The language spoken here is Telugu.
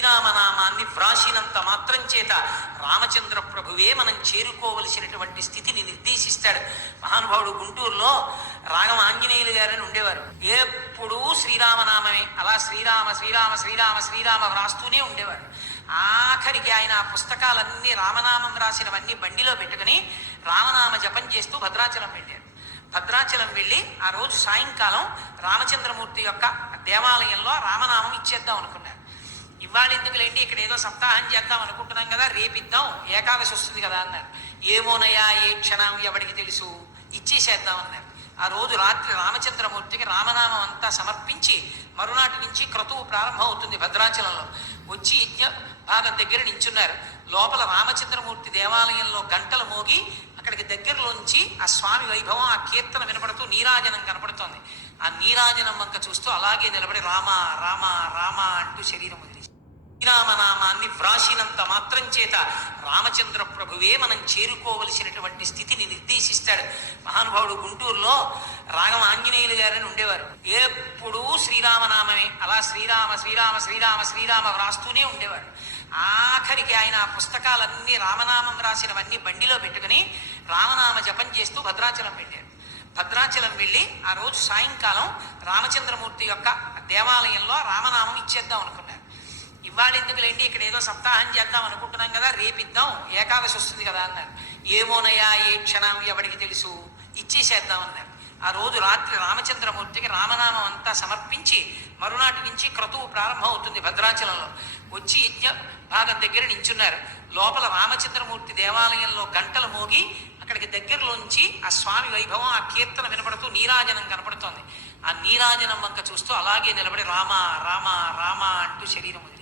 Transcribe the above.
శ్రీరామనామాన్ని వ్రాసినంత మాత్రం చేత రామచంద్ర ప్రభువే మనం చేరుకోవలసినటువంటి స్థితిని నిర్దేశిస్తాడు. మహానుభావుడు గుంటూరులో రాగం ఆంజనేయులు గారని ఉండేవారు. ఎప్పుడూ శ్రీరామనామమే, అలా శ్రీరామ శ్రీరామ శ్రీరామ శ్రీరామ వ్రాస్తూనే ఉండేవారు. ఆఖరికి ఆయన ఆ పుస్తకాలన్నీ రామనామం రాసినవన్నీ బండిలో పెట్టుకుని రామనామ జపం చేస్తూ భద్రాచలం వెళ్ళారు. భద్రాచలం వెళ్ళి ఆ రోజు సాయంకాలం రామచంద్రమూర్తి యొక్క దేవాలయంలో రామనామం ఇచ్చేద్దాం అనుకున్నారు. ఇవాళ ఎందుకులేండి, ఇక్కడ ఏదో సప్తాహం చేద్దాం అనుకుంటున్నాం కదా, రేపిద్దాం, ఏకాదశి వస్తుంది కదా అన్నారు. ఏమోనయా ఏ క్షణం ఎవడికి తెలుసు, ఇచ్చేసేద్దాం అన్నారు. ఆ రోజు రాత్రి రామచంద్రమూర్తికి రామనామం అంతా సమర్పించి మరునాటి నుంచి క్రతువు ప్రారంభం అవుతుంది. భద్రాచలంలో వచ్చి యజ్ఞ భాగం దగ్గర నించున్నారు. లోపల రామచంద్రమూర్తి దేవాలయంలో గంటలు మోగి అక్కడికి దగ్గరలోంచి ఆ స్వామి వైభవం, ఆ కీర్తన వినపడుతూ నీరాజనం కనపడుతోంది. ఆ నీరాజనం వంక చూస్తూ అలాగే నిలబడి రామ రామ రామ అంటూ శరీరం వదిలేసి శ్రీరామనామాన్ని వ్రాసినంత మాత్రం చేత రామచంద్ర ప్రభువే మనం చేరుకోవలసినటువంటి స్థితిని నిర్దేశిస్తాడు. మహానుభావుడు గుంటూరులో రాగం ఆంజనేయులు గారని ఉండేవారు. ఎప్పుడూ శ్రీరామనామమే, అలా శ్రీరామ శ్రీరామ శ్రీరామ శ్రీరామ వ్రాస్తూనే ఉండేవారు. ఆఖరికి ఆయన ఆ పుస్తకాలన్నీ రామనామం రాసినవన్నీ బండిలో పెట్టుకుని రామనామ జపం చేస్తూ భద్రాచలం వెళ్ళారు. భద్రాచలం వెళ్ళి ఆ రోజు సాయంకాలం రామచంద్రమూర్తి యొక్క దేవాలయంలో రామనామం ఇచ్చేద్దాం అనుకున్నారు. ఇవాళ ఎందుకులేండి, ఇక్కడ ఏదో సప్తాహం చేద్దాం అనుకుంటున్నాం కదా, రేపిద్దాం, ఏకాదశి వస్తుంది కదా అన్నారు. ఏమోనయా ఏ క్షణం ఎవడికి తెలుసు, ఇచ్చేసేద్దాం అన్నారు. ఆ రోజు రాత్రి రామచంద్రమూర్తికి రామనామం అంతా సమర్పించి మరునాటి నుంచి క్రతువు ప్రారంభం అవుతుంది. భద్రాచలంలో వచ్చి యజ్ఞ భాగం దగ్గర నించున్నారు. లోపల రామచంద్రమూర్తి దేవాలయంలో గంటలు మోగి అక్కడికి దగ్గరలోంచి ఆ స్వామి వైభవం, ఆ కీర్తన వినపడుతూ నీరాజనం కనపడుతోంది. ఆ నీరాజనం వంక చూస్తూ అలాగే నిలబడి రామ రామ రామ అంటూ శరీరం వదిలేసి